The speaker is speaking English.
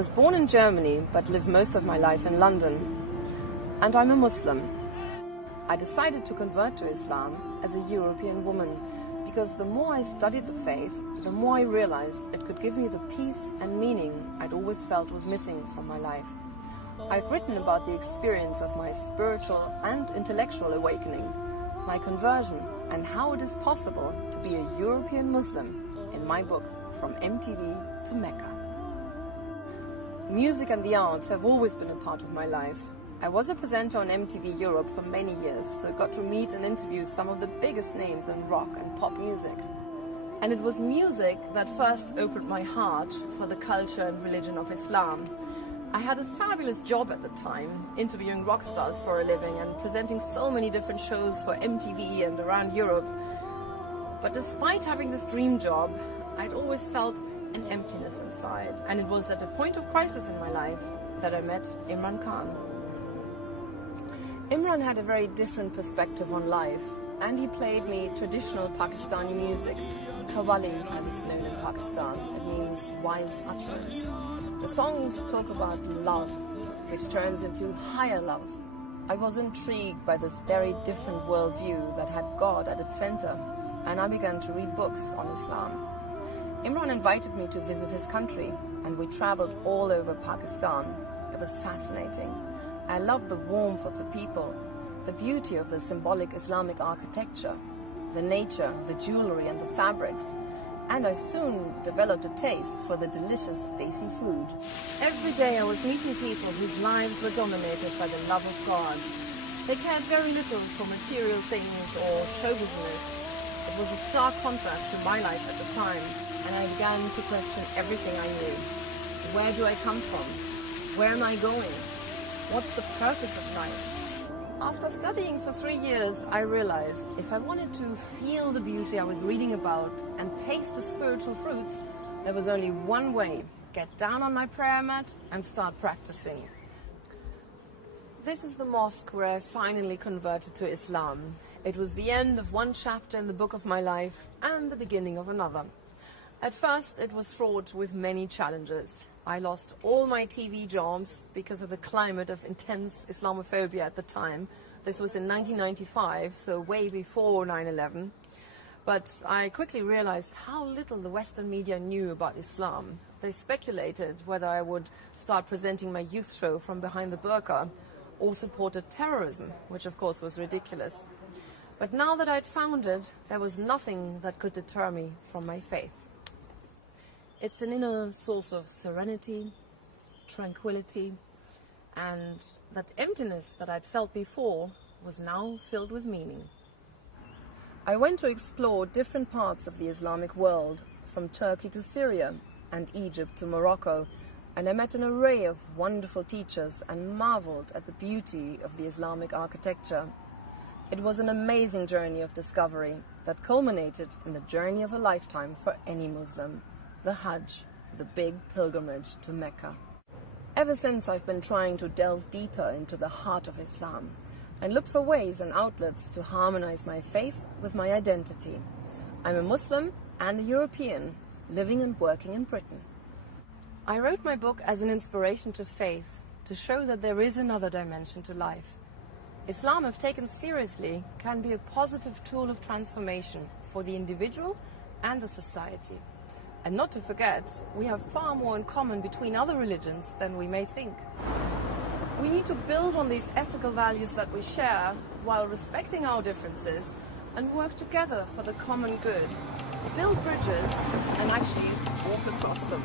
was born in Germany but lived most of my life in London. And I'm a Muslim. I decided to convert to Islam as a European woman because the more I studied the faith, the more I realized it could give me the peace and meaning I'd always felt was missing from my life. I've written about the experience of my spiritual and intellectual awakening, my conversion, and how it is possible to be a European Muslim in my book, From MTV to Mecca. Music and the arts have always been a part of my life. I was a presenter on MTV Europe for many years, so I got to meet and interview some of the biggest names in rock and pop music. And it was music that first opened my heart for the culture and religion of Islam. I had a fabulous job at the time, interviewing rock stars for a living and presenting so many different shows for MTV and around Europe. But despite having this dream job, I'd always felt an emptiness inside. And it was at a point of crisis in my life that I met Imran Khan. Imran had a very different perspective on life, and he played me traditional Pakistani music. Qawwali, as it's known in Pakistan. It means wise utterance. The songs talk about love, which turns into higher love. I was intrigued by this very different worldview that had God at its center, and I began to read books on Islam. Imran invited me to visit his country, and we traveled all over Pakistan. It was fascinating. I loved the warmth of the people, the beauty of the symbolic Islamic architecture, the nature, the jewelry and the fabrics. And I soon developed a taste for the delicious desi food. Every day I was meeting people whose lives were dominated by the love of God. They cared very little for material things or show business. It was a stark contrast to my life at the time, and I began to question everything I knew. Where do I come from? Where am I going? What's the purpose of life? After studying for 3 years, I realized if I wanted to feel the beauty I was reading about and taste the spiritual fruits, there was only one way: get down on my prayer mat and start practicing. This is the mosque where I finally converted to Islam. It was the end of one chapter in the book of my life and the beginning of another. At first, it was fraught with many challenges. I lost all my TV jobs because of the climate of intense Islamophobia at the time. This was in 1995, so way before 9/11. But I quickly realized how little the Western media knew about Islam. They speculated whether I would start presenting my youth show from behind the burqa or supported terrorism, which of course was ridiculous. But now that I'd found it, there was nothing that could deter me from my faith. It's an inner source of serenity, tranquility, and that emptiness that I'd felt before was now filled with meaning. I went to explore different parts of the Islamic world, from Turkey to Syria and Egypt to Morocco, and I met an array of wonderful teachers and marveled at the beauty of the Islamic architecture. It was an amazing journey of discovery that culminated in the journey of a lifetime for any Muslim. The Hajj, the big pilgrimage to Mecca. Ever since, I've been trying to delve deeper into the heart of Islam and look for ways and outlets to harmonize my faith with my identity. I'm a Muslim and a European, living and working in Britain. I wrote my book as an inspiration to faith, to show that there is another dimension to life. Islam, if taken seriously, can be a positive tool of transformation for the individual and the society. And not to forget, we have far more in common between other religions than we may think. We need to build on these ethical values that we share while respecting our differences and work together for the common good. Build bridges and actually walk across them.